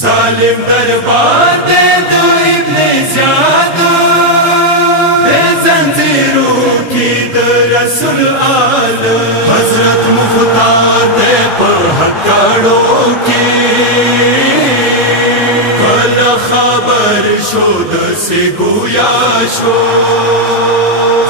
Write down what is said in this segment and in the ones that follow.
ظالم دربار دے دو ابن زیاد دے زنجیروں کی در رسول آل حضرت مختار دے پر ہتھکڑوں کی کل خبر شد سے گویا شو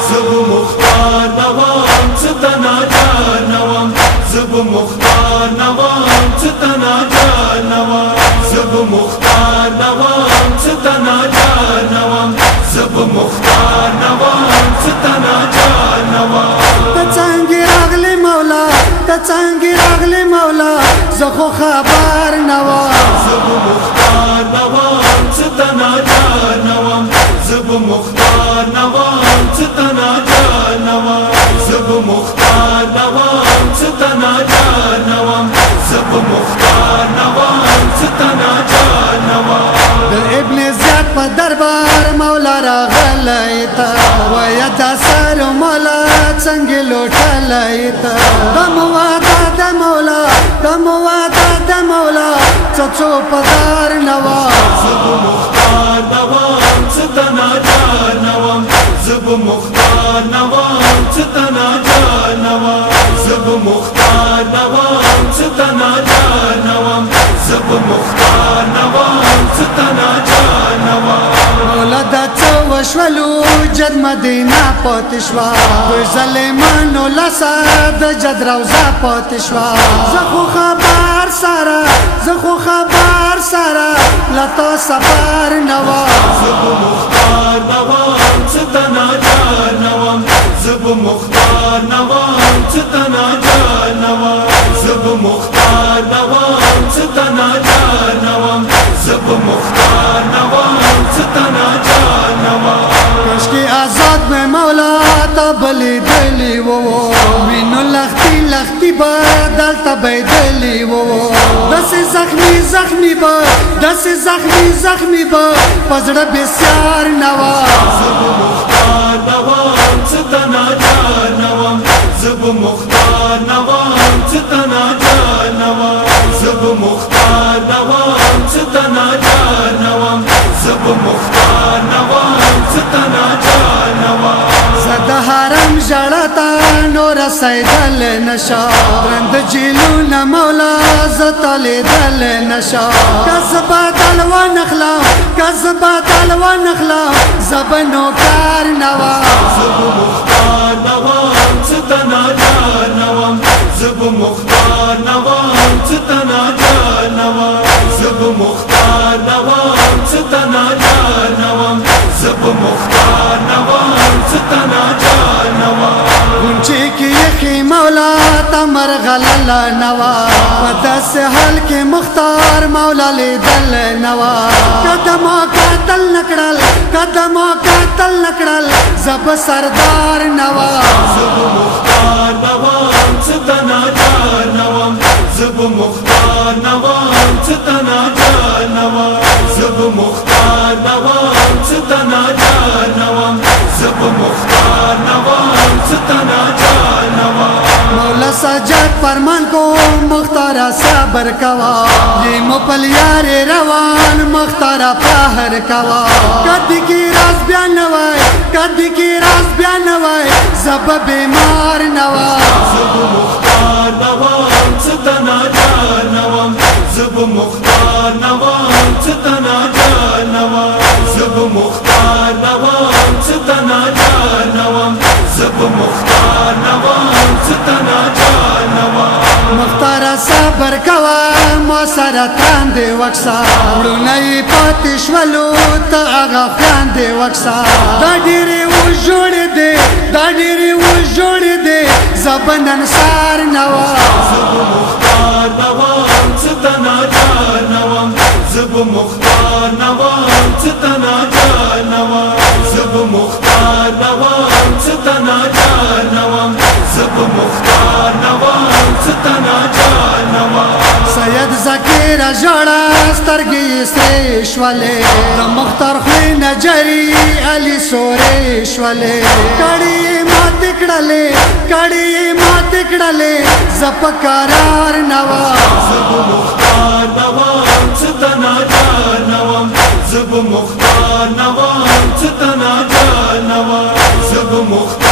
زب مختار نوام ستنا جانوام زب مختار نوام ستنا جانوام زب مختار نوام ستنا جانوام زب مختار نوام ستنا جانوام تڅنګه راغلی مولا تڅنګه راغلی مولا زخو خبر نوام زب مختار نوام ستنا جانوام زب مختار نوام ستنا جانوام زب مختار نوام ستنا جانوام زب مختار نوام ستنا جانوام د ابن زیاد په دربار مولا راغلی تا ویا د سر مولا څنګه لوټلی تا د مواده د مولا د مواده د مولا څو پدار نوام زب مختار نوام ستنا جانوام زب مختار نوام ستنا جانوام زب مختار نوام ستنا جانوام زب مختار نوام ستنا جانوام مولا د څو وشولو جد مدینه پاتې شوه دوی ظالمانو لاسه د جد روضه پاتې شوه زه خو خبر سره زه خو خبر سره له تا سفر نه وم زب مختار نوام ستنا جانوام زب مختار نوام ستنا جانوام زب مختار نوام ستنا جانوام زب مختار نوام ستنا جانوام کشکی آزاد میں مولا تا بلی دلی وو وینو لختی لختی با دلتا بیدلی وو دس زخمی زخمی با دس زخمی زخمی با پزړه بسیار نوام زب مختار نوام ستنا جانوام زب مختار نوام ستنا جانوام زب مختار نوام ستنا جانوام زب مختار نوام ستنا جانوام زد حرم جړتا نور سیدل نشا رند جیلون مولا زتل دل نشا کذبا دلوا نخلا کذبا دلوا نخلا زبنو کار نوام زب مختار نوام ستنا جانوام زب مختار نوام ستنا جانوام زب مختار نوام ستنا جانوام زب مختار نوام ستنا جانوام گنچی کی یخی مولا تمر غلل نوام پدس حل کی مختار مولا لی دل نوام قدمو قاتل نکڑل قدمو قاتل نکڑل زب سردار نوام زب مختار نوام ستنا جانوام زب مختار نوام ستنا جانوام زب مختار نوام ستنا جانوام زب مختار نوام ستنا جانوام مولا سجاد فرمان کو مختارا صبر کوا یہ مپل یار روان مختارا پاہر کوا کدی کی راز بیان نوائے کدی کی راز بیان نوائے زب بیمار نوام زب مختار نوام ستنا جانوام زب مختار نوام ستنا جانوام زب مختار نوام ستنا جانوام زب مختار نوام ستنا جانوام مختارا صبر کوا موسرا تاند وکسا ورنئی پاتشولو تا آغا خاند وکسا دا ډیری و جوړ دے دا ډیری و جوړ دے زبن انصار نوام زب مختار نوام ستنا جانوام زب مختار نوام ستنا جانوام زب مختار نوام ستنا جانوام زب مختار نوام ستنا جانوام سید ذکیر جوړا سترګې سرې شولې د مختار خوی نجری علی سورې شولې کړي مات کړلې کړي مات کړلې زپ قرار نوام زب مختار نوام ستنا ستنا جانوا زب مختار